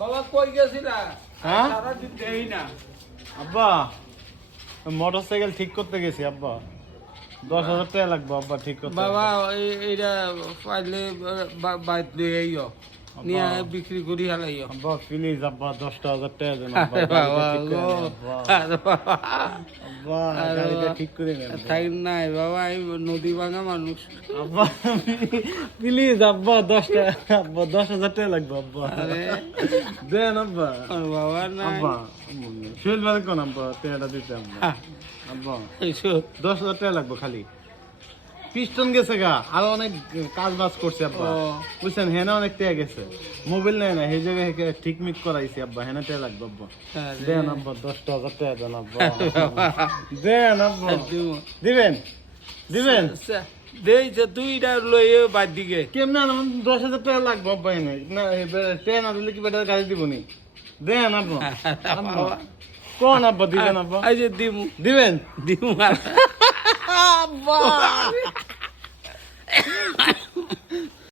বাবা কই গেছিলা? হ্যাঁ? সারাদিন দেই না। আব্বা মোটরসাইকেল ঠিক করতে গেছি আব্বা 10,000 টাকা লাগবে আব্বা ঠিক করতে বাবা এইটা পাইলে বাইত লই আইও। নিয়ে বিক্রি করি হালাইও। আব্বা প্লিজ আব্বা 10,000 টাকা দেন আব্বা আরে বাবা গাড়িটা ঠিক করে গো। নেন, আব্বা আরে বাবা। আব্বা আরে গাড়িটা বাবা। ঠিক করে নেন থাক নাই বাবা, আমি নদী ভাঙা মানুষ। আব্বা প্লিজ আব্বা 10,000 টাকা লাগবে আব্বা আরে দেন আব্বা আর বাবা নাই। আব্বা শৈল বাদ কোন আব্বা টাকাটা দিতে আব্বা আব্বা এইসো 10,000 টাকা লাগবে খালি পিস্টন গেছে গা আরো অনেক কাজ বাজ করছে আব্বা ও। বুঝছেন হেনা অনেক টাকা গেছে মোবাইল নেয় না সেই জায়গায় ঠিক মিক করাইছি আব্বা হেনা টাকা লাগবে আব্বা আরে দেন আব্বা 10,000 টাকা দেন আব্বা দেন আব্বা দিমু। দিবেন দিবেন দেই যে তুইটা লইয়ে বাদ দিকে। কেমন 10,000 টাকা লাগবে আব্বা এনে না ট্রেন না দিলে কি বেটার গাড়ি দিব নি দেন আব্বা আব্বা বাবা। কোন আব্বা দিবেন আব্বা এই যে দিমু দিবেন দিমু। আব্বা